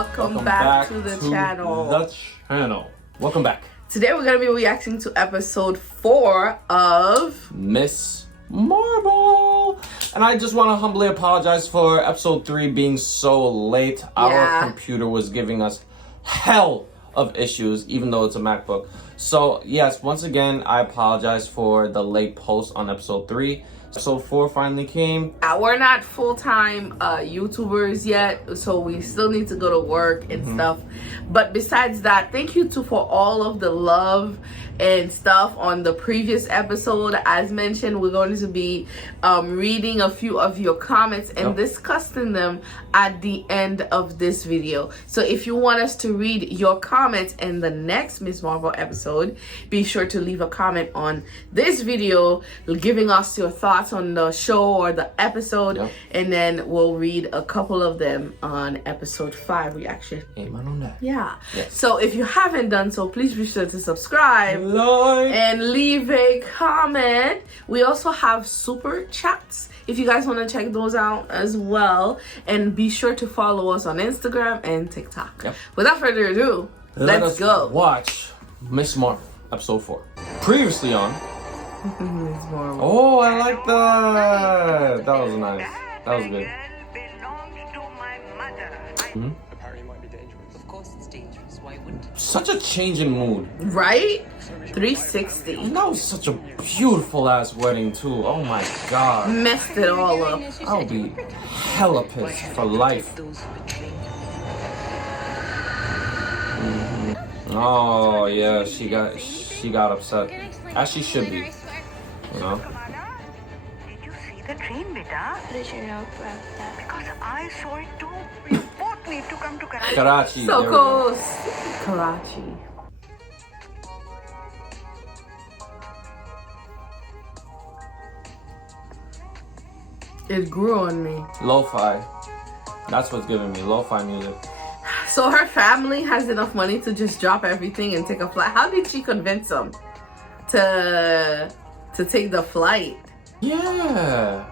Welcome back to the channel. Welcome back. Today we're going to be reacting to episode 4 of Miss Marvel. And I just want to humbly apologize for episode 3 being so late. Our computer was giving us hell of issues, even though it's a MacBook. So yes, once again, I apologize for the late post on episode 3. Episode 4 finally came. We're not full-time YouTubers yet, so we still need to go to work and stuff. But besides that, thank you for all of the love and stuff on the previous episode. As mentioned, we're going to be reading a few of your comments and discussing them at the end of this video. So if you want us to read your comments in the next Miss Marvel episode, be sure to leave a comment on this video giving us your thoughts on the show or the episode, and then we'll read a couple of them on episode 5 reaction. Amen on that. Yeah. Yes. So if you haven't done so, please be sure to subscribe, like, and leave a comment. We also have super chats if you guys want to check those out as well, and be sure to follow us on Instagram and TikTok. Without further ado, let's go watch Miss Marvel episode 4. Previously on Oh, I like that. That was nice. That was good. Apparently, it might be dangerous. Of course, it's dangerous. Why wouldn't it? Such a change in mood. Right? 360. That was such a beautiful ass wedding too. Oh my god. Messed it all up. I'll be hella pissed for life. Oh yeah, she got upset, as she should be. You know. Did you see the train, beta? How did you know about that? Because I saw it too. You both need to come to Karachi. Karachi. So close. Karachi. It grew on me. Lo-fi. That's what's giving me lo-fi music. So her family has enough money to just drop everything and take a flight. How did she convince them to take the flight? Yeah.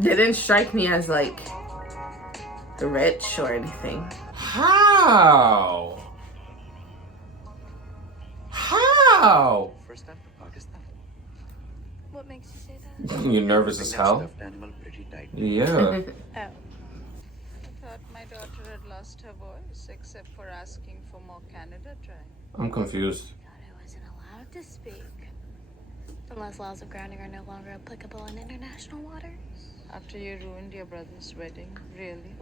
They didn't strike me as like rich or anything. How? First time to Pakistan. What makes you say that? You're nervous as hell? Yeah. Oh. I thought my daughter had lost her voice, except for asking for more Canada Dry. I'm confused. I thought I wasn't allowed to speak. Unless laws of grounding are no longer applicable in international waters. After you ruined your brother's wedding, really?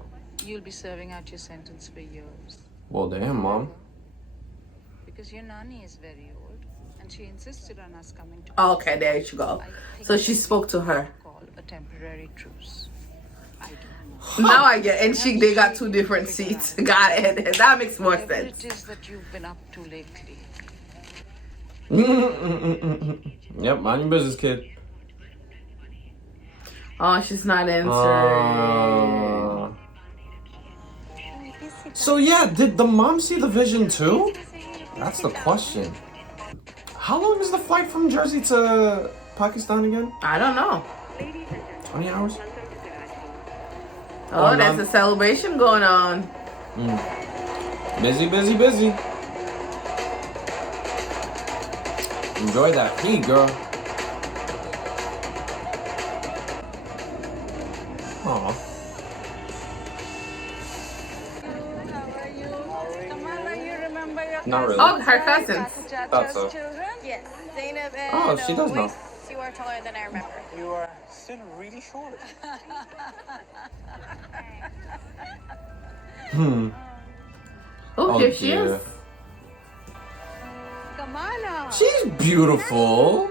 You'll be serving out your sentence for years. Well, damn, Mom. Because your nanny is very old, and she insisted on us coming to. Oh, okay, there you go. So she spoke to her. Call a temporary truce. I Now I get, and they got 2 different seats. Got it. That makes more Whatever sense. it is that you've been up to lately. Yep, mind your business, kid. Oh, she's not answering. So yeah, did the mom see the vision too? That's the question. How long is the flight from Jersey to Pakistan again? I don't know. 20 hours? Oh, there's a celebration going on. Busy, busy, busy. Enjoy that pee, girl. Aw. Not really. Oh, her cousins. Thought so. Yes, Zainab and Oh, she does know. You are taller than I remember. You are still really short. Oh, here she is. Kamala. She's beautiful.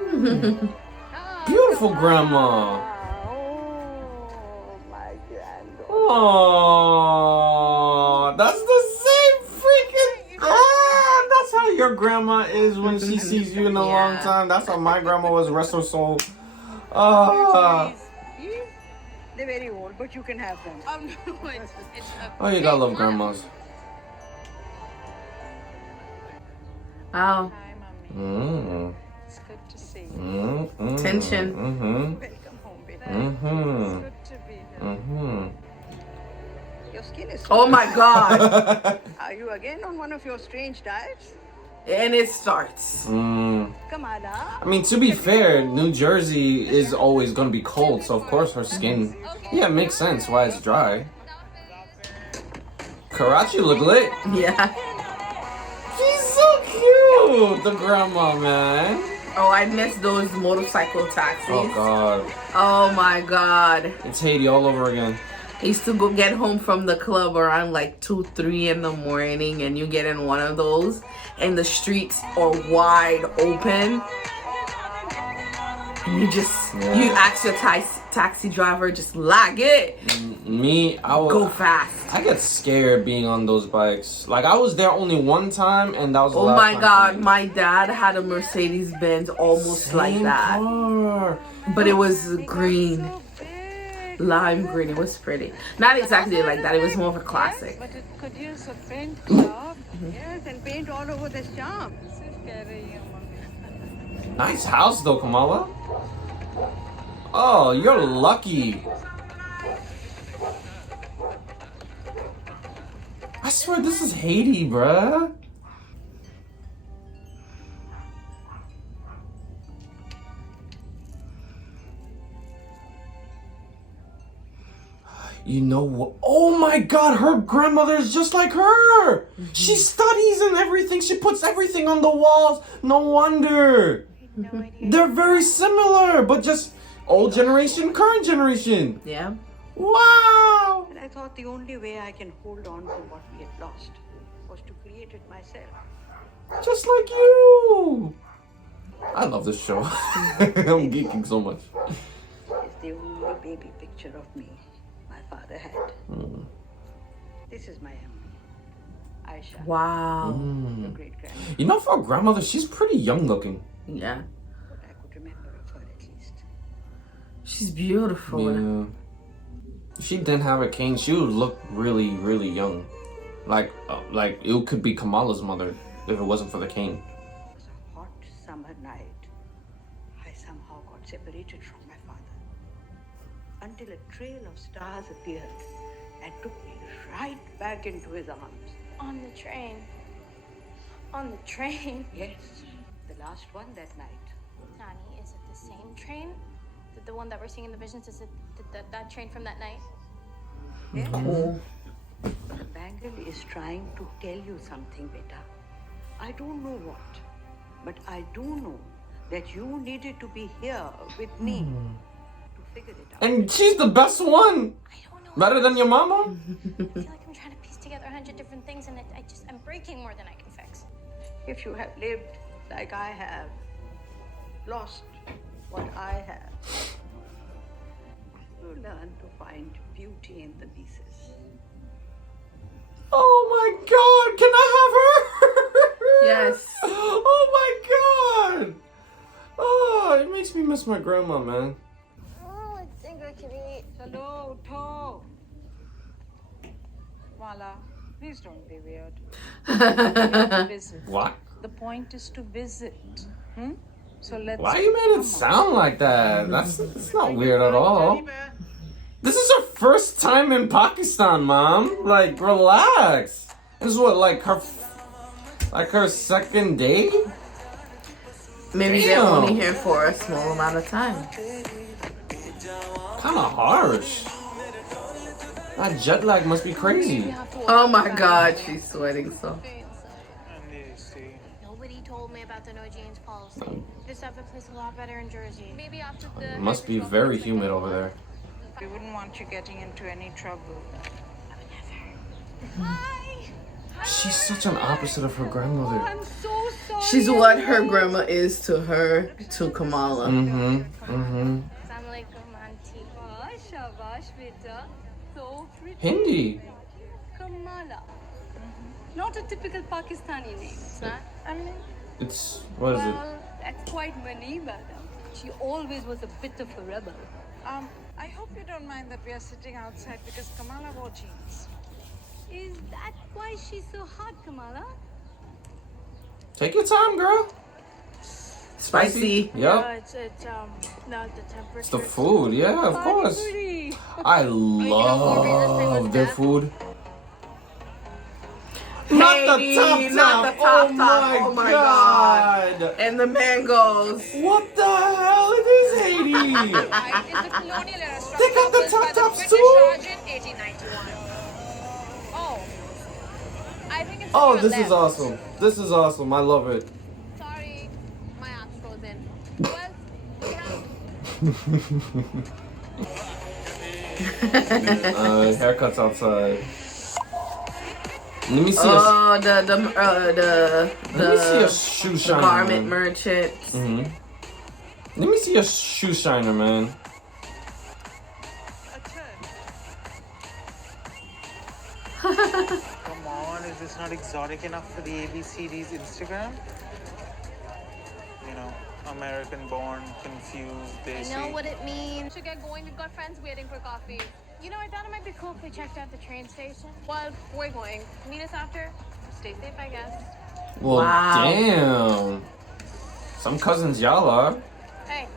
Beautiful grandma. Oh, my granddaughter. Oh, that's the same freaking. That's how your grandma is when she sees you in a long time. That's how my grandma was. Rest her soul. They're very old, but you can have them. Oh, no, it's Oh, you gotta love grandmas. Wow. Hi, Mommy. It's good to see you. Tension. Welcome home, baby. It's good to be here. Your skin is so Oh my God. Are you again on one of your strange diets? And it starts. Kamala? I mean, to be fair, New Jersey is always going to be cold, so of course her skin... Yeah, it makes sense why it's dry. Karachi look lit. Yeah. She's so cute! The grandma, man. Oh, I miss those motorcycle taxis. Oh, God. Oh my God. It's Haiti all over again. I used to go get home from the club around like 2, 3 in the morning, and you get in one of those, and the streets are wide open. And you just, you ask your taxi driver, just lag it. Me, I would Go fast. I get scared being on those bikes. Like, I was there only one time, and that was the Oh last my time God, for me. my dad had a Mercedes Benz almost like Same that. car. But it was green. Lime green. It was pretty. Not exactly like that. It was more of a classic. But it could use a paint job. Yes, and paint all over this job. Nice house, though, Kamala. Oh, you're lucky. I swear this is Haiti, bruh. You know what? Oh my God, her grandmother is just like her. She studies and everything. She puts everything on the walls. No wonder. They're very similar, but just old generation, current generation. Yeah. Wow. And I thought the only way I can hold on to what we had lost was to create it myself. Just like you. I love this show. I'm geeking so much. It's the only baby picture of me my father had. This is my Emily, Aisha, Wow. your great grandmother. You know, for a grandmother, she's pretty young looking. Yeah. What I could remember of her at least. She's beautiful. Yeah. If she didn't have a cane, she would look really, really young. Like it could be Kamala's mother if it wasn't for the cane. It was a hot summer night. I somehow got separated from my father. Until a trail of stars appeared and took me right back into his arms. On the train. On the train. Yes, the last one that night. Nani, is it the same train? The one that we're seeing in the visions? Is it that train from that night? Yes. Cool. The bangle is trying to tell you something, beta. I don't know what, but I do know that you needed to be here with me to figure it out. And she's the best one. I don't know. Better than your mama. I feel like I'm trying to piece together 100 different things, and I'm breaking more than I can fix. If you have lived like I have, lost what I have, you learn to find beauty in the pieces. Oh my God! Can I have her? Yes. Oh my God! Oh, it makes me miss my grandma, man. Oh, I think I can eat. Hello, Toe. Fallah, please don't be weird. Visit. What? The point is to visit. So let's. Why you made it sound like that? It's not weird at all. This is her first time in Pakistan, Mom. Like, relax. This is what, like her second day? Maybe they're Damn. only here for a small amount of time. Kind of harsh. That jet lag must be crazy. Oh my God, she's sweating so. Nobody told me about the no jeans policy. This stuff plays a lot better in Jersey. Maybe after the. It must be very humid over there. We wouldn't want you getting into any trouble. Hi. She's such an opposite of her grandmother. I'm so sorry. She's what her grandma is to her, to Kamala. Assalamualaikum, auntie. Shabash, beta. So pretty. Hindi. Kamala. Not a typical Pakistani name. It's not. I mean, It's, what is it? well, that's quite Mani, madam. She always was a bit of a rebel. I hope you don't mind that we are sitting outside because Kamala wore jeans. Is that why she's so hot, Kamala? Take your time, girl. Spicy. Yep. It's not the temperature. It's the food. Yeah, of course. I love their food. Not the Haiti, top not the top top. Oh my god. And the man goes, What the hell? It is Haiti. Is the colonial era struck They got the by top tops British too? Raj in 1891. Oh, I think it's Oh, to your this left. is awesome. This is awesome. I love it. Sorry, my app's frozen. Well, Haircuts outside. Let me see oh, let me see a shoe the shiner. garment Man. merchant. Let me see a shoe shiner, man. Come on, is this not exotic enough for the ABCD's Instagram? You know, American-born, confused, You desi. know what it means. should get going. We've got friends waiting for coffee. You know, I thought it might be cool if we checked out the train station. Well, we're going. Meet us after. Stay safe, I guess. Well, Wow. damn. Some cousins y'all are. Hey,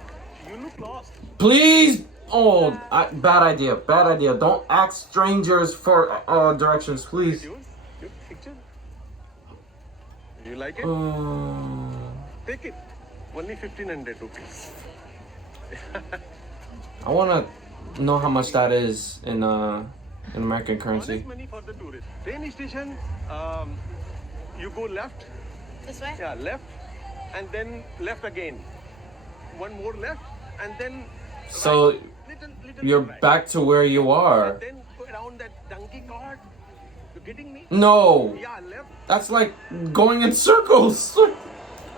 You look lost. Please. Oh, bad idea. Bad idea. Don't ask strangers for directions, please. Yours? Your picture? Do you like it? Take it. Only 1,500 rupees. I wanna know how much that is in American currency. Honest money for the tourist. Train station, you go left. This way? Yeah, left. And then left again. One more left. And then So right. Little you're right. back to where you are. And then go around that donkey cart. You getting me? No, Yeah, left. that's like going in circles.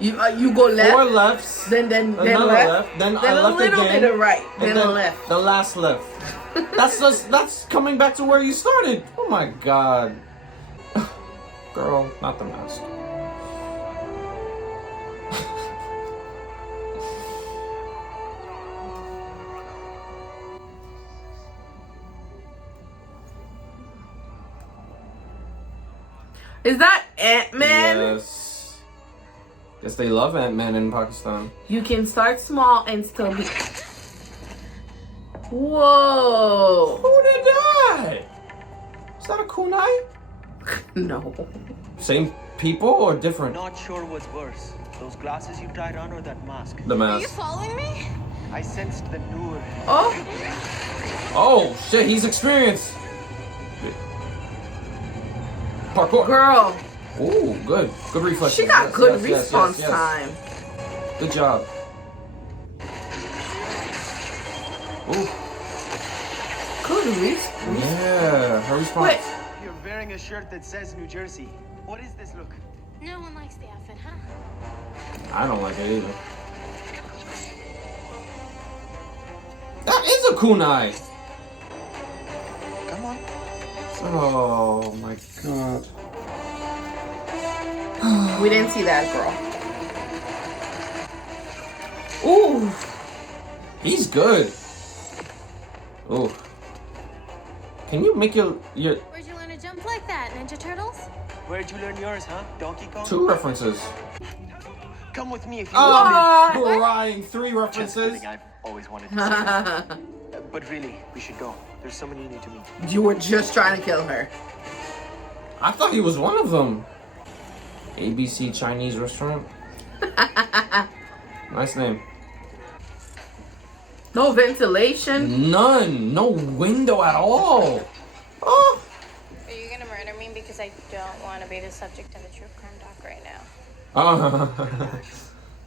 You go left, Four lefts, then another left, then then a a left little again, bit of right, and then a left. The last left. That's coming back to where you started. Oh my god, girl, not the mask. Is that Ant-Man? Yes. Guess they love Ant-Man in Pakistan. You can start small and still be. Whoa! Who did that? Is that a kunai? No. Same people or different? Not sure what's worse. Those glasses you tried on or that mask? The Are you mask. following me? I sensed the nur. Oh, Oh shit, he's experienced. Parkour. girl, Ooh, good. Good reflex. she got Yes, good yes, yes, response yes, yes. time. Good job. Ooh. Good response. Yeah, her response. Wait, You're wearing a shirt that says New Jersey. What is this look? No one likes the outfit, huh? I don't like it either. That is a kunai. Come on. Oh my god. we didn't see that, girl. Ooh, He's good. Ooh. Can you make your Where'd you learn to jump like that, Ninja Turtles? Where'd you learn yours, huh? Donkey Kong? two references? Come with me if you want. Oh, crying. Three Just references. kidding. I've always wanted to see that. But really, we should go. There's someone you need to meet. you were just trying to kill her. I thought he was one of them. ABC Chinese restaurant. Nice name. No ventilation. None. No window at all. Oh. Are you gonna murder me because I don't want to be the subject of a true crime doc right now?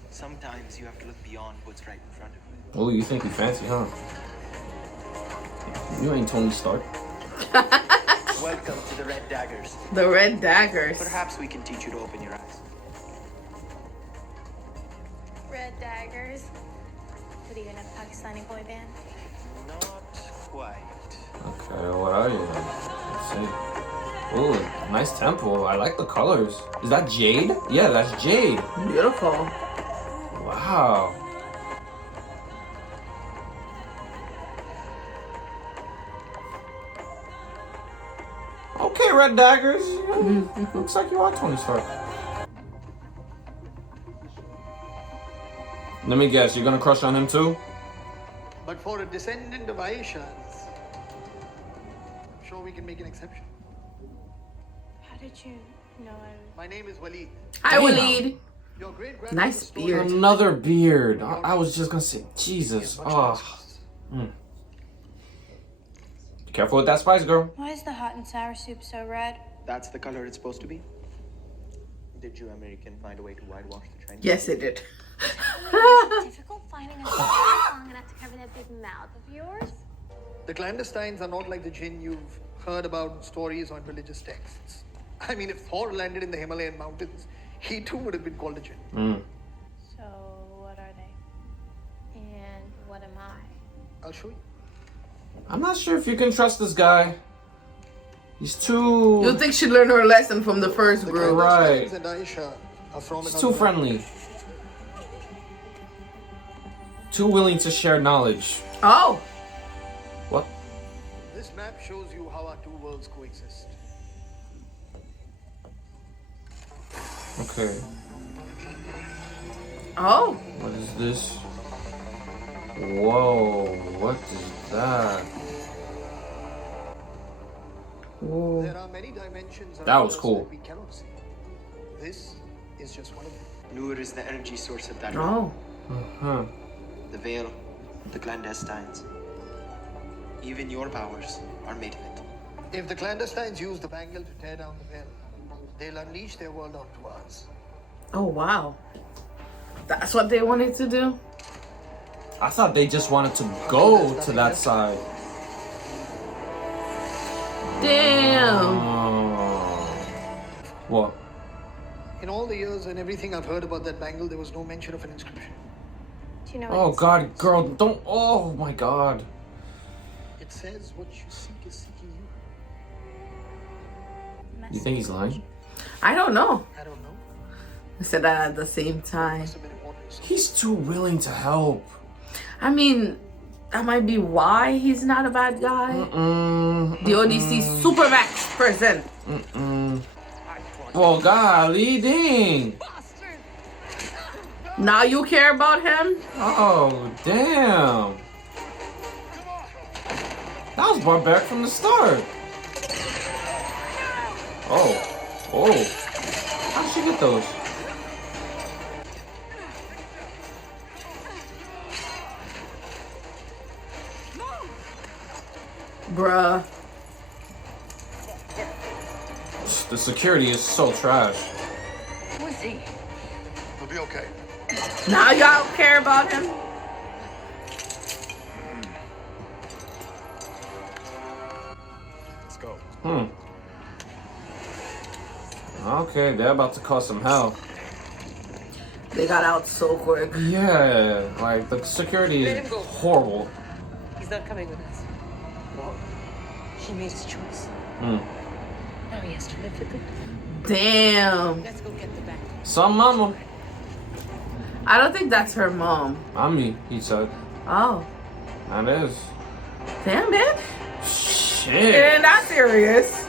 Sometimes you have to look beyond what's right in front of you. Oh, you think you fancy, huh? You ain't Tony Stark. Welcome to the Red Daggers. The Red Daggers. Perhaps we can teach you to open your eyes. Red Daggers. What, even a Pakistani boy band? Not quite. Okay, what are you then? Let's see. Ooh, nice temple. I like the colors. Is that jade? Yeah, that's jade. Beautiful. Wow. Okay, Red Daggers. Looks like you are Tony Stark. Let me guess, you're gonna crush on him too? But for a descendant of Aisha's, I'm sure we can make an exception. How did you No, My name is Waleed. Hi, Damn. Waleed. Your great Nice beard. Another beard. I was just gonna say, Jesus. Oh. Mm. Be careful with that spice, girl. Why is the hot and sour soup so red? That's the color it's supposed to be. Did you American find a way to whitewash the Chinese? Yes, it did. Difficult finding a scarf long enough to cover that big mouth of yours. The clandestines are not like the jinn you've heard about in stories or in religious texts. I mean, if Thor landed in the Himalayan mountains, he too would have been called a jinn. Mm. So, what are they? And what am I? I'll show you. I'm not sure if you can trust this guy. He's too... You think she learned her lesson from the first The group? Right. clandestines and Aisha are from He's another too friendly. Too willing to share knowledge. Oh. What? This map shows you how our two worlds coexist. Okay. Oh. What is this? Whoa. What is that? Whoa. There are many dimensions That around was us cool. that we cannot see. This is just one of them. Nur is the energy source of that. Oh. Uh-huh. The veil, the clandestines. Even your powers are made of it. If the clandestines use the bangle to tear down the veil, they'll unleash their world onto ours. Oh, wow. That's what they wanted to do? I thought they just wanted to go to that side. Damn. What? In all the years and everything I've heard about that bangle, there was no mention of an inscription. Do you know Oh God, girl, don't. Oh my God. It says what you seek is seeking you. You think he's lying? I don't know. I don't know. I said that at the same time. Must have been important. He's too willing to help. I mean, that might be why he's not a bad guy. The ODC Super Max person. Oh golly, dang. Now you care about him? Oh damn. That was barbaric from the start. Oh. How'd she get those? Bruh. The security is so trash. Who is he? He'll be okay. Now y'all care about him? Let's go. Okay, they're about to cause some hell. They got out so quick. Yeah, like the security is horrible. He's not coming with us. He made his choice. Now he has to live with it. Damn. Let's go get the back. Some mama. I don't think that's her mom. Mommy, he said. Oh. That is. Damn, bitch. Shit. It ain't that serious.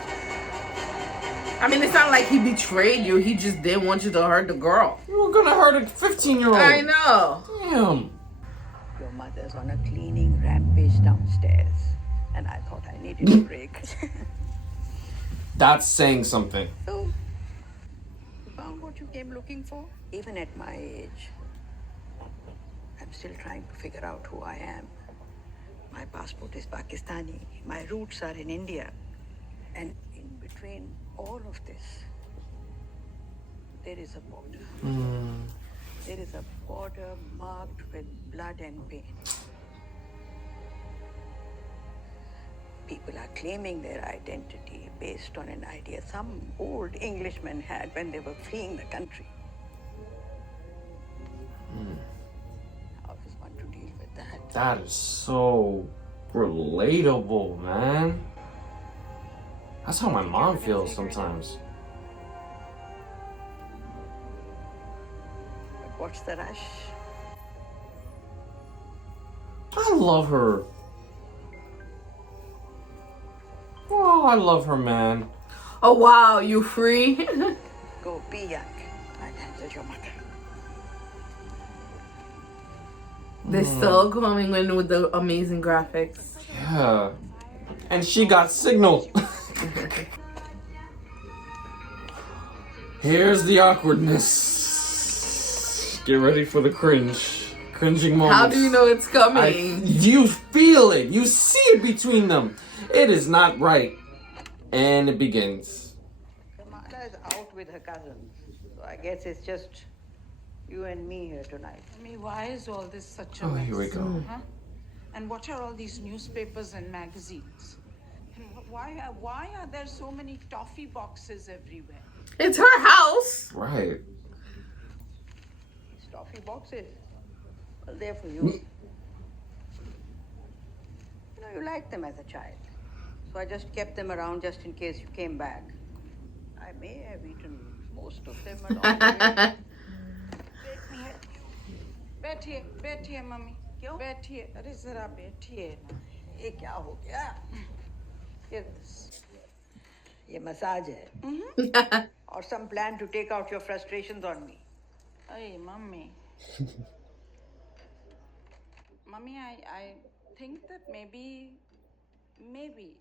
I mean, it's not like he betrayed you. He just didn't want you to hurt the girl. You were gonna hurt a 15-year-old. I know. Damn. Your mother's on a cleaning rampage downstairs, and I thought I needed a break. That's saying something. So, you found what you came looking for? Even at my age, I'm still trying to figure out who I am. My passport is Pakistani. My roots are in India. And in between all of this, there is a border. There is a border marked with blood and pain. People are claiming their identity based on an idea some old Englishmen had when they were fleeing the country. How does one to deal with that? That is so relatable, man. That's how my mom feels sometimes. But what's the rush? I love her. Oh, I love her, man. Oh, wow. You free? Go be young. I'll handle your mother. They're still coming in with the amazing graphics. Yeah. And she got signal. Here's the awkwardness. Get ready for the cringing moments. How do you know it's coming? You feel it. You see it between them. It is not right. And it begins. Kamala is out with her cousins, so I guess it's just you and me here tonight. I mean, why is all this such a Oh, mess? here we go. Huh? And what are all these newspapers and magazines? And why are there so many toffee boxes everywhere? It's her house. Right. These toffee boxes, well, they're for you. You know, you liked them as a child, so I just kept them around just in case you came back. I may have eaten most of them along the way. Let me help you. बैठिए mummy क्यों बैठिए अरे जरा बैठिए ना ये क्या हो गया? ये मसाज है or some plan to take out your frustrations on me. Hey mummy I think that maybe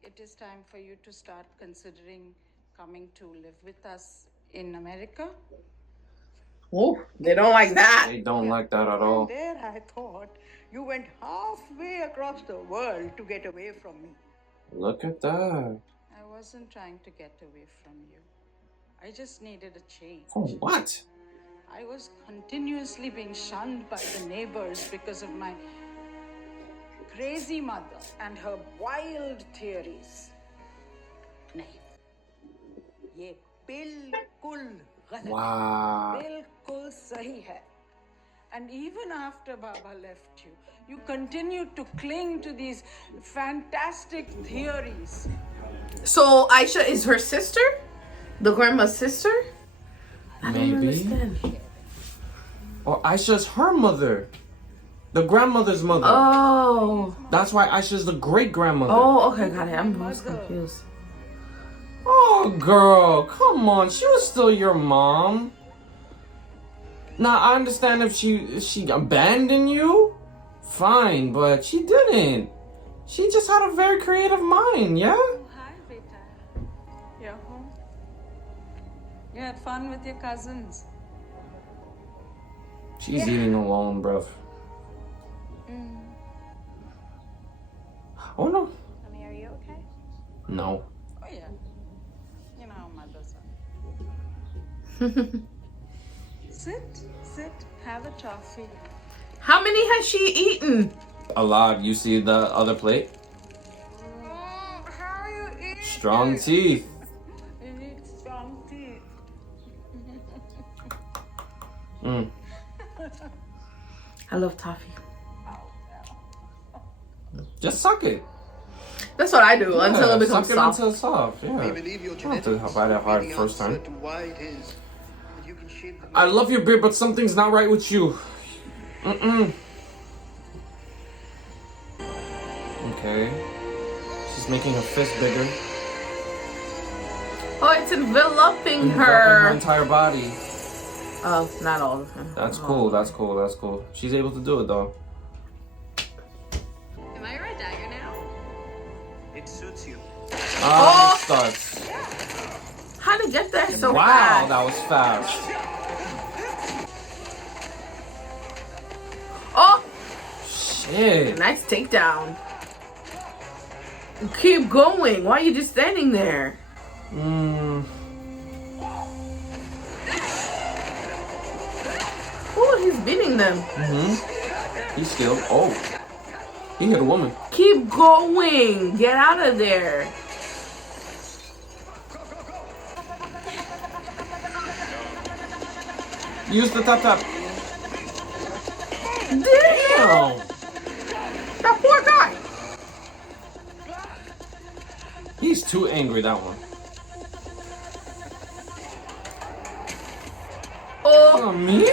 it is time for you to start considering coming to live with us in America. Oh, they don't like that. They don't like that at all. There I thought you went halfway across the world to get away from me. Look at that. I wasn't trying to get away from you. I just needed a change. For what? I was continuously being shunned by the neighbors because of my crazy mother and her wild theories. नहीं, ये बिल्कुल गलत है. Wow. बिल्कुल सही है. And even after Baba left you, you continued to cling to these fantastic theories. So Aisha is her sister? The grandma's sister? I don't Maybe. understand. Or Aisha's her mother. The grandmother's mother. Oh. That's why Aisha's the great grandmother. Oh, okay, got it. I'm most confused. Oh, girl, come on. She was still your mom. Now, I understand if she abandoned you, fine, but she didn't. She just had a very creative mind, yeah? Oh, hi, beta. You're home? You had fun with your cousins? She's eating alone, bruv. Oh, no. Mommy, are you okay? No. Oh, yeah. You know how mothers are. Sit, have a toffee. How many has she eaten? A lot. You see the other plate? How you eat? Strong teeth. You need strong teeth. I love toffee. Just suck it. That's what I do until it becomes suck soft. It until it's soft, yeah. We believe your You don't have to genetics bite it hard may be the first time. answer to why it is that you can shape the I love your beard, but something's not right with you. Okay. She's making her fist bigger. Oh, it's enveloping Her her. entire body. Oh, not all of her. That's cool, that's cool, that's cool. She's able to do it, though. Am I a Red Dagger now? It suits you. Oh! It starts. How to get there so Wow, fast? that was fast. Oh! Shit. Nice takedown. Keep going. Why are you just standing there? Oh, he's beating them. He's still. Oh. He hit a woman. Keep going. Get out of there. Use the tap. Damn! That poor guy. He's too angry, that one. Oh, Me?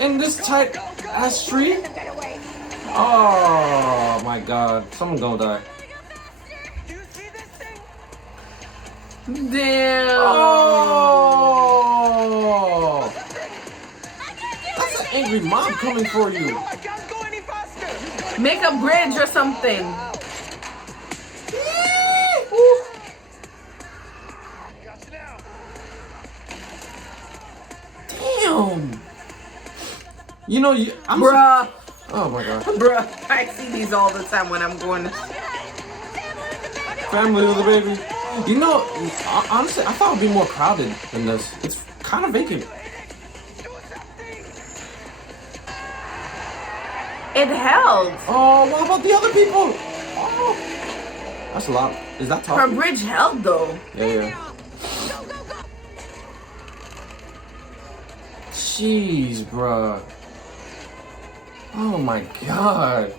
In this tight ass street? Oh my god. Someone gonna die. damn. Oh! That's an angry mom coming for you. Make a bridge or something. Damn. You know, I'm Bruh. Oh my god. Bruh, I see these all the time when I'm going. Family with a baby. You know, honestly, I thought it'd be more crowded than this. It's kind of vacant. It held. Oh, what about the other people? Oh, that's a lot. Is that top? Her bridge held though. Yeah. Jeez, bruh. Oh my god.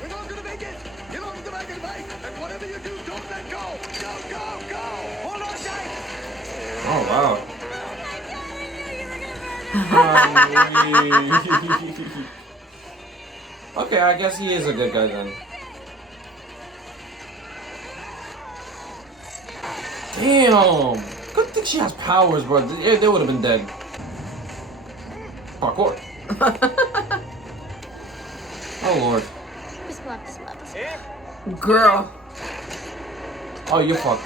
We're not gonna make it! Get on the wagon bike! And whatever you do, don't let go! Go, go, go! Hold on tight! Oh wow. Okay, I guess he is a good guy then. Damn! Good thing she has powers, bro. They would have been dead. Parkour. Oh lord. Girl. Oh, you're fucked.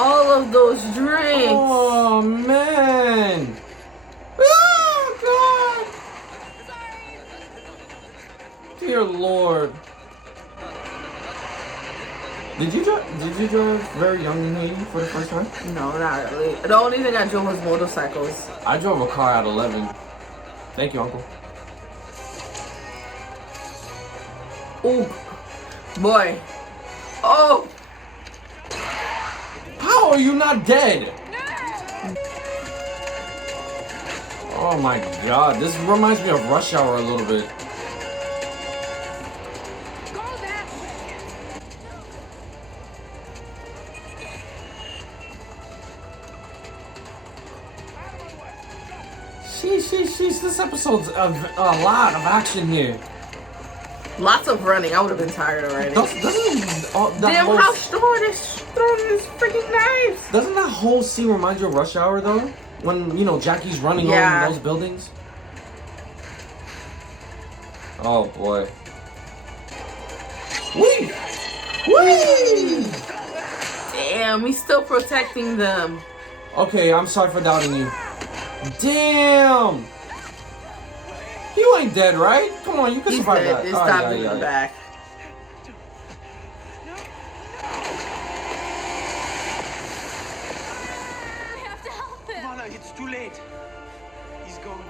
All of those drinks. Oh man. Oh god. Dear lord. Did you drive very young in Haiti for the first time? No, not really. The only thing I drove was motorcycles. I drove a car at 11. Thank you, uncle. Oh, boy. Oh. How are you not dead? Oh my god, this reminds me of Rush Hour a little bit. Sheesh, this episode's a lot of action here. Lots of running. I would have been tired already. Damn, how strong is throwing these freaking knives. Doesn't that whole scene remind you of Rush Hour though? When, you know, Jackie's running over those buildings? Oh boy. Whee! Whee! Damn, he's still protecting them. Okay, I'm sorry for doubting you. Damn! You ain't dead, right? Come on, you can survive that. He's stopped in the back. Kamala, it's too late. He's gone.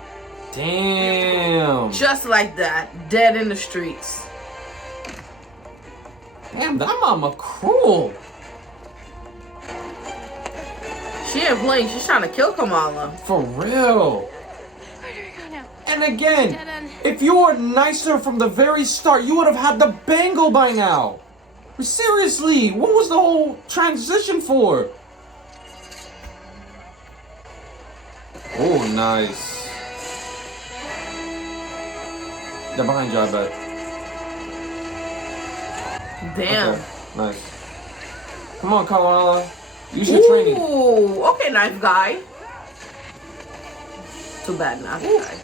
Damn. Just like that. Dead in the streets. Damn, that mama cruel. She ain't playing. She's trying to kill Kamala. For real. And again, if you were nicer from the very start, you would have had the bangle by now. Seriously, what was the whole transition for? Oh, nice. They're behind you, I bet. Damn. Okay, nice. Come on, Kamala. Use your training. Ooh, okay, knife guy. Too bad, knife guy.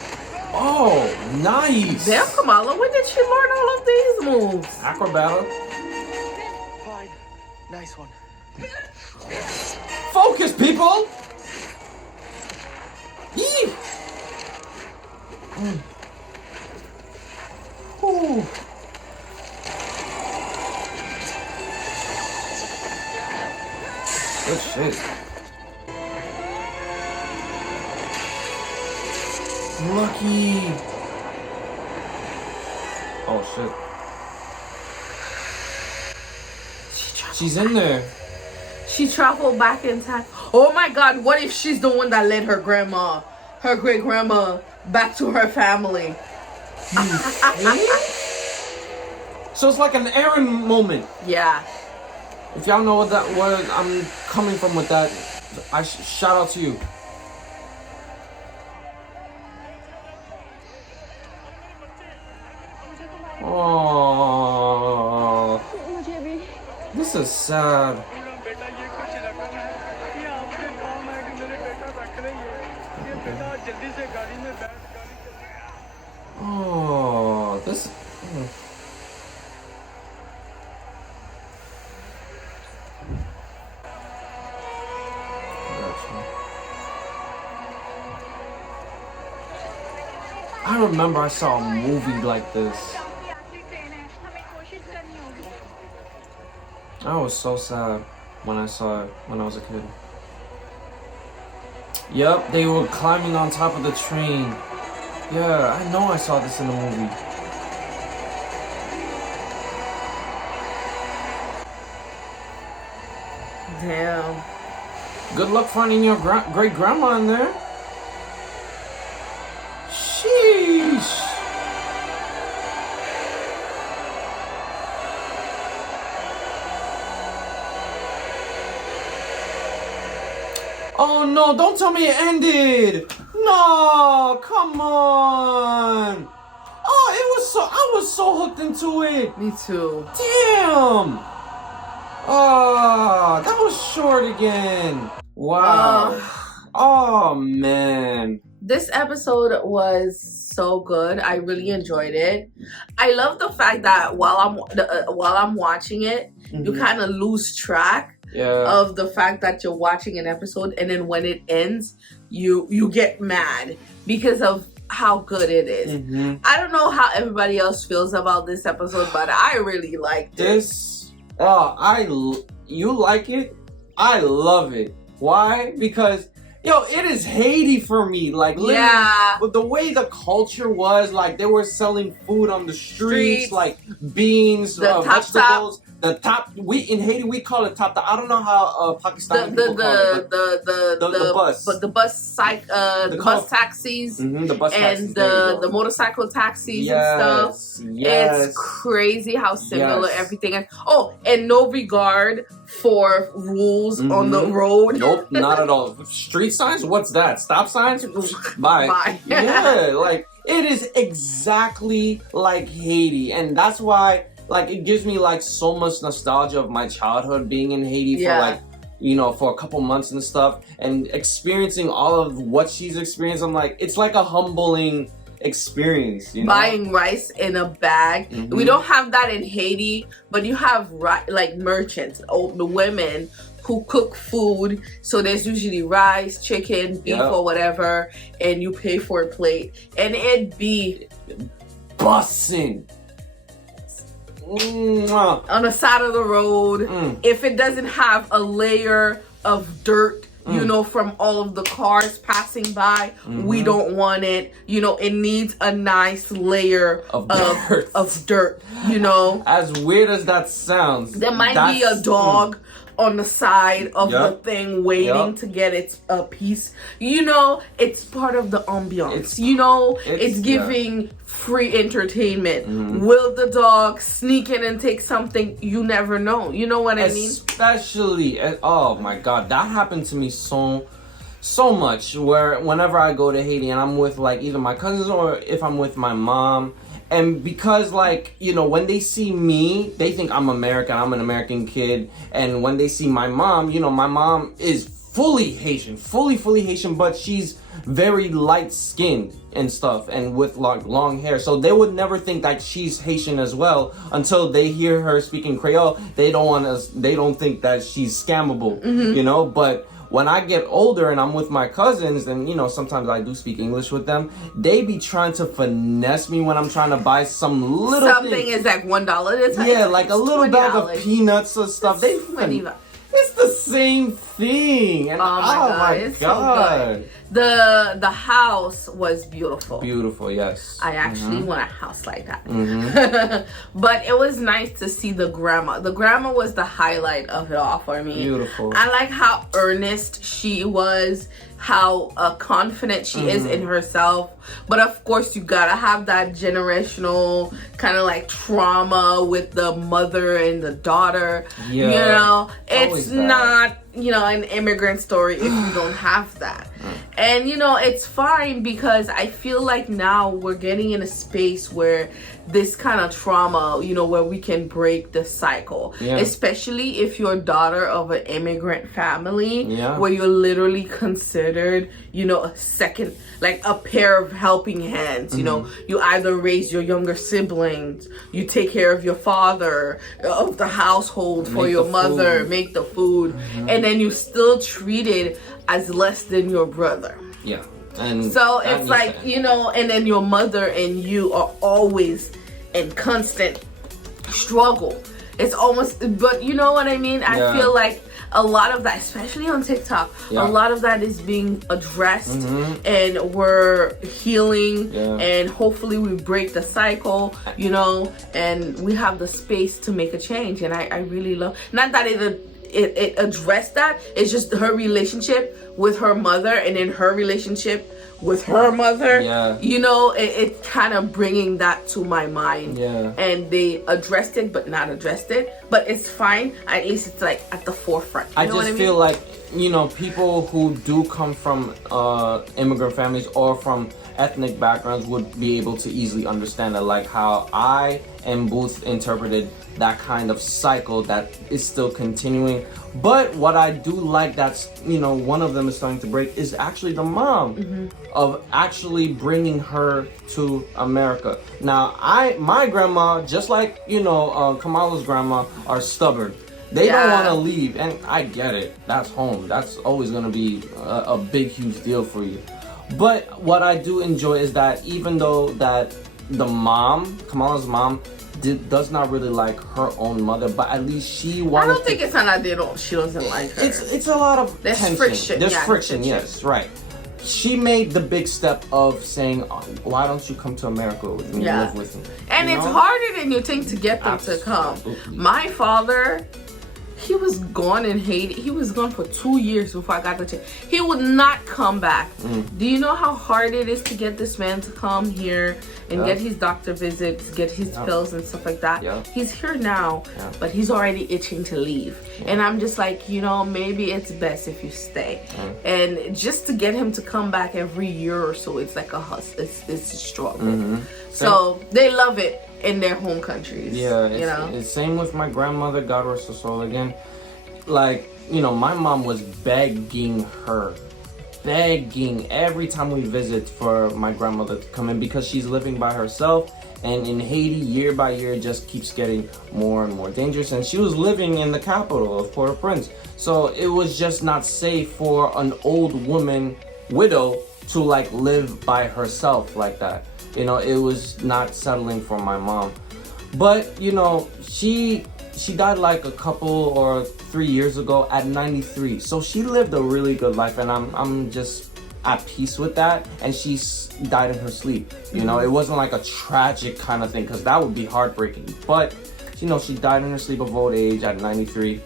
Oh, nice. Damn, Kamala, when did she learn all of these moves? Acrobata. Fine. Nice one. Focus, people! Yee! Ooh. Good shit. Lucky. Oh shit. She's in there. She traveled back in time. Oh my god, what if she's the one that led her grandma, her great grandma, back to her family? So it's like an Aaron moment. Yeah. If y'all know what I'm coming from with that, I shout out to you. Oh, this is sad. Oh, this. can't remember I saw a movie like this. I was so sad when I saw it when I was a kid. Yep, they were climbing on top of the train. Yeah, I know I saw this in the movie. Damn. Good luck finding your great grandma in there. Sheesh. Oh no, don't tell me it ended. No, come on. Oh, I was so hooked into it. Me too. Damn. Oh, that was short again. Wow. Oh man. This episode was so good. I really enjoyed it. I love the fact that while I'm watching it, you kind of lose track of the fact that you're watching an episode, and then when it ends, you get mad because of how good it is. I don't know how everybody else feels about this episode, but I really liked this. You like it? I love it. Why? Because it is Haiti for me. Like, but the way the culture was, like, they were selling food on the streets, like beans, vegetables. The top, in Haiti we call it top. I don't know how Pakistani people call it. The bus, but the bus bus taxis, the bus taxis, and the motorcycle taxis and stuff. It's crazy how similar everything is. Oh, and no regard for rules on the road. Nope, not at all. Street signs? What's that? Stop signs? Bye. Bye. Yeah, like it is exactly like Haiti, and that's why. Like, it gives me, like, so much nostalgia of my childhood being in Haiti for, like, for a couple months and stuff. And experiencing all of what she's experienced, I'm like, it's like a humbling experience, Buying rice in a bag. We don't have that in Haiti, but you have, like, merchants, the women who cook food. So there's usually rice, chicken, beef, or whatever, and you pay for a plate. And it'd be bussin'. On the side of the road, if it doesn't have a layer of dirt, from all of the cars passing by, we don't want it. It needs a nice layer of dirt. As weird as that sounds, there might be a dog on the side of the thing waiting to get its piece. It's part of the ambiance. It's giving free entertainment. Will the dog sneak in and take something? You never know. You know what I mean? Especially, oh my God, that happened to me so much. Where whenever I go to Haiti and I'm with like either my cousins or if I'm with my mom. And because, like, when they see me, they think I'm American. I'm an American kid. And when they see my mom, my mom is fully Haitian. Fully Haitian. But she's very light-skinned and stuff. And with, like, long hair. So they would never think that she's Haitian as well. Until they hear her speaking Creole. They don't think that she's scammable. But when I get older and I'm with my cousins, and sometimes I do speak English with them, they be trying to finesse me when I'm trying to buy some little something is like $1. Yeah, like a little bag of peanuts or stuff. It's the same thing. And oh my God. So good. The house was beautiful. Beautiful, yes. I actually want a house like that. But it was nice to see the grandma. The grandma was the highlight of it all for me. Beautiful. I like how earnest she was, how confident she is in herself. But of course, you gotta have that generational kind of like trauma with the mother and the daughter. Yeah. It's not, an immigrant story if you don't have that. And it's fine because I feel like now we're getting in a space where this kind of trauma, where we can break the cycle. Especially if you're a daughter of an immigrant family, where you're literally considered, a second, like a pair of helping hands. You either raise your younger siblings, you take care of your father, of the household for your mother, make the food, and then you still treated as less than your brother. Yeah. And so it's like, you know, and then your mother and you are always in constant struggle. It's almost, but you know what I mean? I feel like a lot of that, especially on TikTok, a lot of that is being addressed, and we're healing, and hopefully we break the cycle, you know, and we have the space to make a change. And I really love, not that it addressed that, it's just her relationship with her mother, and then her relationship with her mother, you know, it kind of bringing that to my mind. And they addressed it but not addressed it, but it's fine. At least it's like at the forefront. You know just feel like, you know, people who do come from immigrant families or from ethnic backgrounds would be able to easily understand it, like how I and Booth interpreted that kind of cycle that is still continuing. But what I do like, that's, you know, one of them is starting to break, is actually the mom of actually bringing her to America. Now, my grandma, just like, you know, Kamala's grandma, are stubborn. They don't want to leave, and I get it. That's home. That's always going to be a big, huge deal for you. But what I do enjoy is that even though that the mom, Kamala's mom, does not really like her own mother, but at least she wanted. I don't think it's not that she doesn't like her. It's a lot of tension. Friction. There's friction. Yes, right. She made the big step of saying, "Why don't you come to America with me? Live with me?" And it's harder than you think to get them to come. My father, he was gone in Haiti. He was gone for 2 years before I got the chance. He would not come back. Do you know how hard it is to get this man to come here and get his doctor visits, get his pills and stuff like that? He's here now, but he's already itching to leave. And I'm just like, you know, maybe it's best if you stay. And just to get him to come back every year or so, it's like a hustle. It's a struggle. So they love it in their home countries. It's same with my grandmother, God rest her soul again. Like, you know, my mom was begging every time we visit for my grandmother to come in, because she's living by herself, and in Haiti, year by year, it just keeps getting more and more dangerous. And she was living in the capital of Port-au-Prince, so it was just not safe for an old woman, widow, to like live by herself like that. You know, it was not settling for my mom. But, you know, she died like a couple or 3 years ago at 93. So she lived a really good life, and I'm just at peace with that. And she died in her sleep. You know, it wasn't like a tragic kind of thing, because that would be heartbreaking. But, you know, she died in her sleep of old age at 93.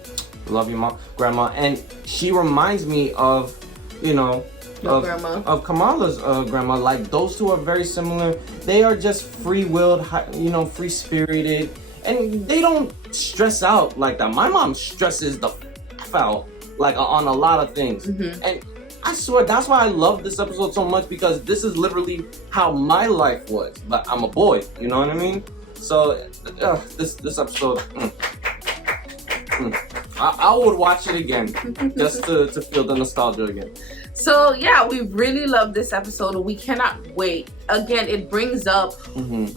Love you, grandma. And she reminds me of, you know, of Kamala's grandma. Like, those two are very similar. They are just free-willed, you know, free-spirited, and they don't stress out like that. My mom stresses the f out, like, on a lot of things. And I swear, that's why I love this episode so much, because this is literally how my life was, but I'm a boy, you know what I mean? So this episode, I would watch it again just to feel the nostalgia again. So yeah, we really love this episode. We cannot wait. Again, it brings up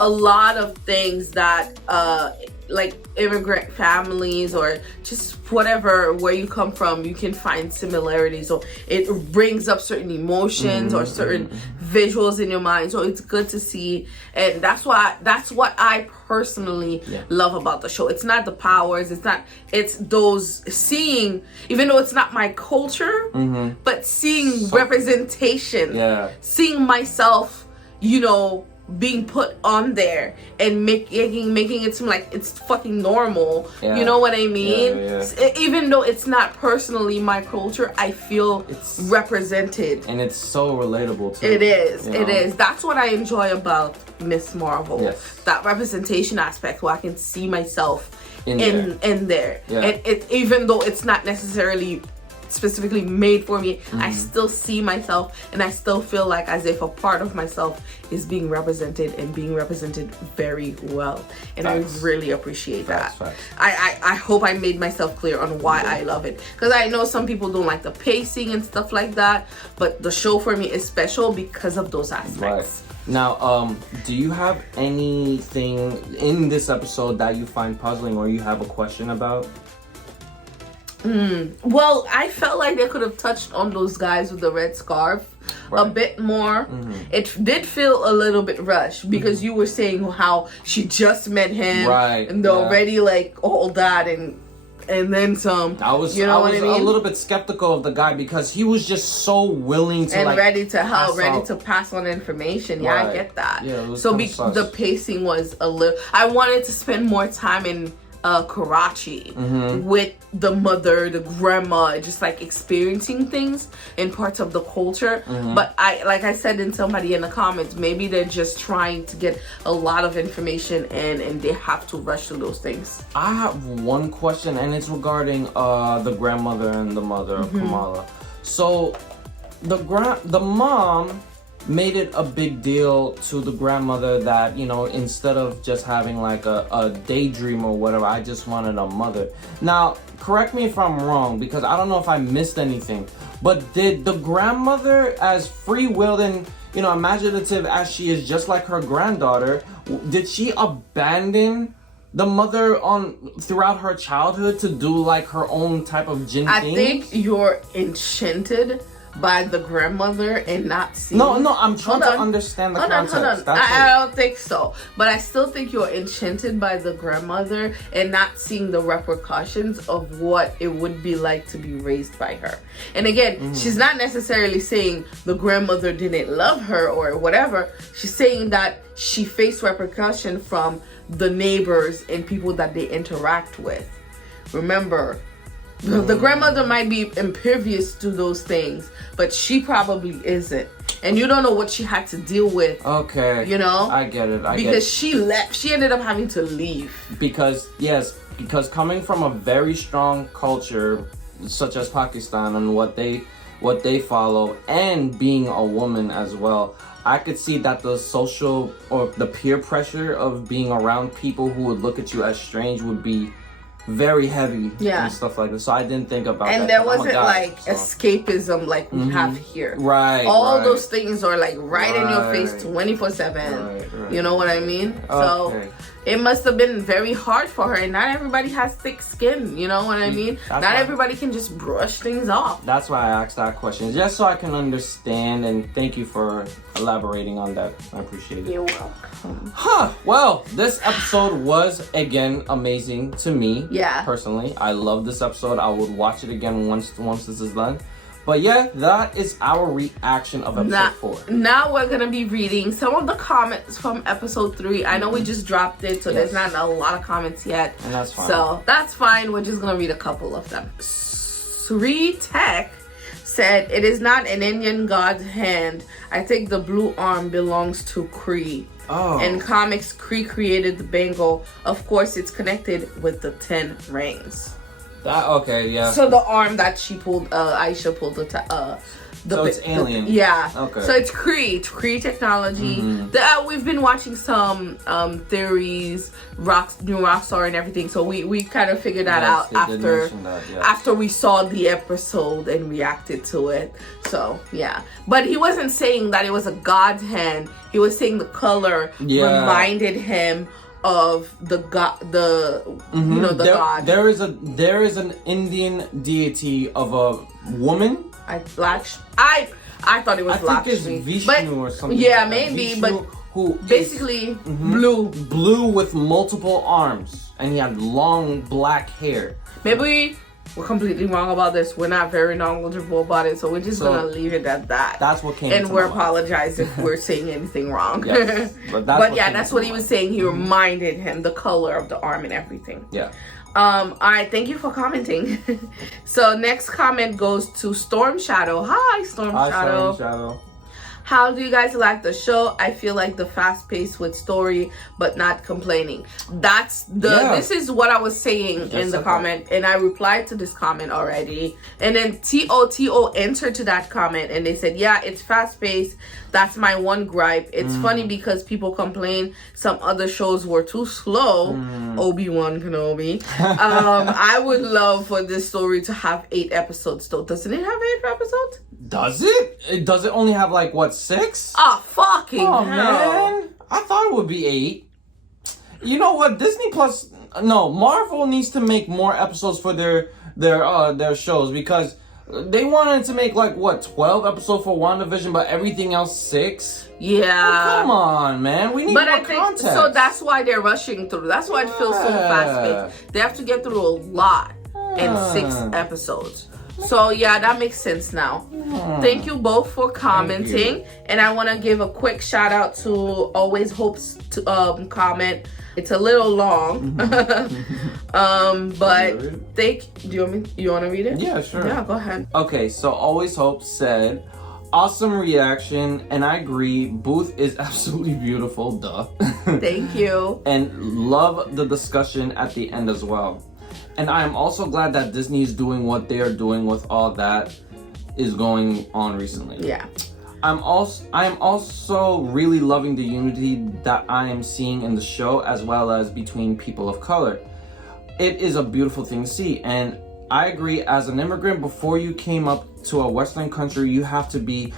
a lot of things that like immigrant families or just whatever, where you come from, you can find similarities. So it brings up certain emotions or certain visuals in your mind. So it's good to see, and that's what I personally love about the show. It's not the powers, it's those seeing, even though it's not my culture, but seeing representation, seeing myself, you know, being put on there and making it seem like it's fucking normal. You know what I mean? Even though it's not personally my culture, I feel it's represented, and it's so relatable too. It is. That's what I enjoy about Miss Marvel. That representation aspect, where I can see myself in there. And even though it's not necessarily specifically made for me, I still see myself, and I still feel like as if a part of myself is being represented, and being represented very well. And I really appreciate that. I hope I made myself clear on why I love it, because I know some people don't like the pacing and stuff like that, but the show for me is special because of those aspects. Now, do you have anything in this episode that you find puzzling, or you have a question about? Well, I felt like they could have touched on those guys with the red scarf a bit more. It did feel a little bit rushed because you were saying how she just met him, and they're already like all that and then some. I was a little bit skeptical of the guy because he was just so willing to and ready to help, ready to pass on information. Yeah, I get that. Yeah, it was so the pacing was a little. I wanted to spend more time in Karachi with the mother, the grandma, just like experiencing things in parts of the culture. But like I said in somebody in the comments, maybe they're just trying to get a lot of information in and they have to rush through those things. I have one question, and it's regarding the grandmother and the mother of Kamala. So the mom made it a big deal to the grandmother that, you know, instead of just having like a daydream or whatever, I just wanted a mother. Now, correct me if I'm wrong, because I don't know if I missed anything, but did the grandmother, as free-willed and, you know, imaginative as she is, just like her granddaughter, did she abandon the mother throughout her childhood to do like her own type of jinn things? I think you're enchanted by the grandmother and not seeing. No, I'm trying to understand the context. I don't think so, but I still think you're enchanted by the grandmother and not seeing the repercussions of what it would be like to be raised by her. And again, she's not necessarily saying the grandmother didn't love her or whatever. She's saying that she faced repercussion from the neighbors and people that they interact with. Remember, the grandmother might be impervious to those things, but she probably isn't. And you don't know what she had to deal with. Okay. You know? I get it. Because she left. She ended up having to leave. Because coming from a very strong culture such as Pakistan and what they follow, and being a woman as well, I could see that the social or the peer pressure of being around people who would look at you as strange would be very heavy and stuff like that. So I didn't think about that. And there wasn't escapism like we have here. Right. All those things are like right in your face 24/7. You know what I mean? So it must have been very hard for her, and not everybody has thick skin, you know what I mean? Not everybody can just brush things off. That's why I asked that question, just so I can understand, and thank you for elaborating on that. I appreciate it. You're welcome. Well, this episode was again amazing to me. Yeah. Personally, I love this episode. I would watch it again once this is done. But yeah, that is our reaction of episode 4. Now we're going to be reading some of the comments from episode 3. I know we just dropped it, so there's not a lot of comments yet. And that's fine. So that's fine. We're just going to read a couple of them. Sri Tech said, "It is not an Indian god's hand. I think the blue arm belongs to Kree. In comics, Kree created the bangle. Of course, it's connected with the 10 rings." So the arm that she pulled, Aisha pulled so it's alien. Okay. So it's Kree technology. We've been watching some theories, new Rockstar and everything. So we kind of figured that out after we saw the episode and reacted to it. So yeah, but he wasn't saying that it was a god's hand. He was saying the color reminded him of the god, you know, the god. There is an Indian deity of a woman. I thought it was Lakshmi. I think it's Vishnu or something. Yeah, like maybe, Vishnu, but who basically blue with multiple arms, and he had long black hair. Maybe we're completely wrong about this. We're not very knowledgeable about it, so we're just gonna leave it at that. That's what came. And we're apologize if we're saying anything wrong. Yes, but that's what he was saying. He reminded him the color of the arm and everything. Yeah. All right, thank you for commenting. So next comment goes to Storm Shadow. Hi, Storm Shadow. How do you guys like the show? I feel like the fast pace with story, but not complaining. This is what I was saying in the comment, and I replied to this comment already. And then TOTO answered to that comment, and they said, yeah, it's fast paced. That's my one gripe. It's funny because people complain some other shows were too slow. Obi-Wan Kenobi. I would love for this story to have 8 episodes though. Doesn't it have 8 episodes? Does it? Does it only have like 6? Oh, fucking hell. Man. I thought it would be 8. You know what? Marvel needs to make more episodes for their shows, because They wanted to make like what 12 episodes for WandaVision, but everything else 6. Yeah. Come on, man. We need But more I think context. so. That's why they're rushing through. That's why it feels so fast paced. They have to get through a lot in 6 episodes. So yeah, that makes sense now. Thank you both for commenting, and I want to give a quick shout out to Always Hopes to comment. It's a little long, but you want to read it? Yeah, sure. Yeah, go ahead. Okay, so Always Hope said, awesome reaction, and I agree. Booth is absolutely beautiful. Duh. Thank you. And love the discussion at the end as well. And I am also glad that Disney is doing what they are doing with all that is going on recently. Yeah. I am also really loving the unity that I am seeing in the show, as well as between people of color. It is a beautiful thing to see, and I agree. As an immigrant, before you came up to a Western country, you have to be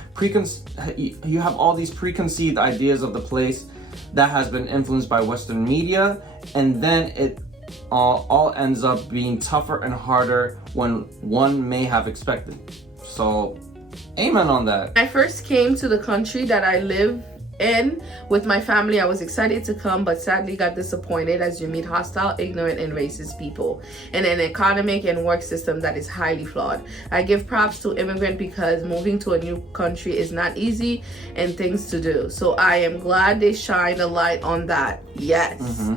you have all these preconceived ideas of the place that has been influenced by Western media, and then it all ends up being tougher and harder when one may have expected. So, amen on that. I first came to the country that I live in with my family. I was excited to come, but sadly got disappointed as you meet hostile, ignorant, and racist people in an economic and work system that is highly flawed. I give props to immigrant because moving to a new country is not easy and things to do. So I am glad they shine a light on that. Yes.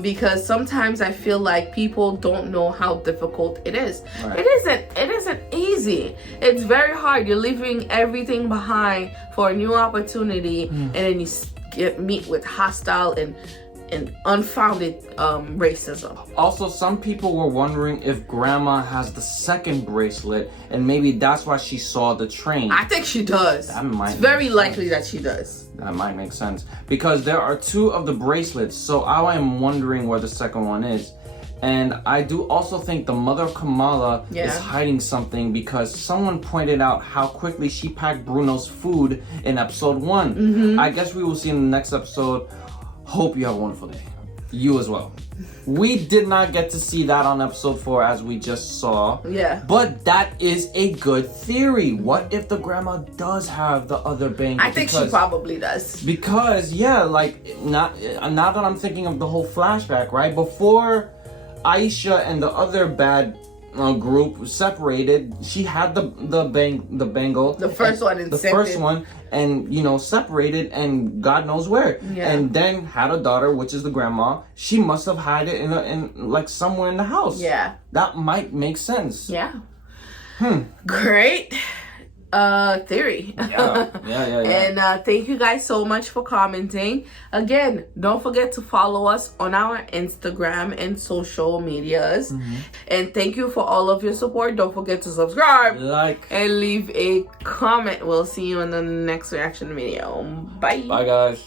Because sometimes I feel like people don't know how difficult it is. Right. It isn't easy. It's very hard. You're leaving everything behind for a new opportunity, and then you meet with hostile and unfounded racism. Also, some people were wondering if Grandma has the second bracelet, and maybe that's why she saw the train. I think she does. It's very likely that she does. That might make sense, because there are 2 of the bracelets, so I am wondering where the second one is. And I do also think the mother of Kamala is hiding something, because someone pointed out how quickly she packed Bruno's food in episode 1. I guess we will see in the next episode. Hope you have a wonderful day. You as well. We did not get to see that on episode 4, as we just saw. Yeah. But that is a good theory. What if the grandma does have the other bangle? I think she probably does. Because, yeah, like, now that I'm thinking of the whole flashback, right? Before Aisha and the other bad group separated, she had the bangle, the first one, and separated, and God knows where, and then had a daughter, which is the grandma. She must have hid it in like somewhere in the house. Yeah, that might make sense. Yeah. Great theory. Yeah. And thank you guys so much for commenting. Again, don't forget to follow us on our Instagram and social medias. And thank you for all of your support. Don't forget to subscribe, like, and leave a comment. We'll see you in the next reaction video. Bye. Bye, guys.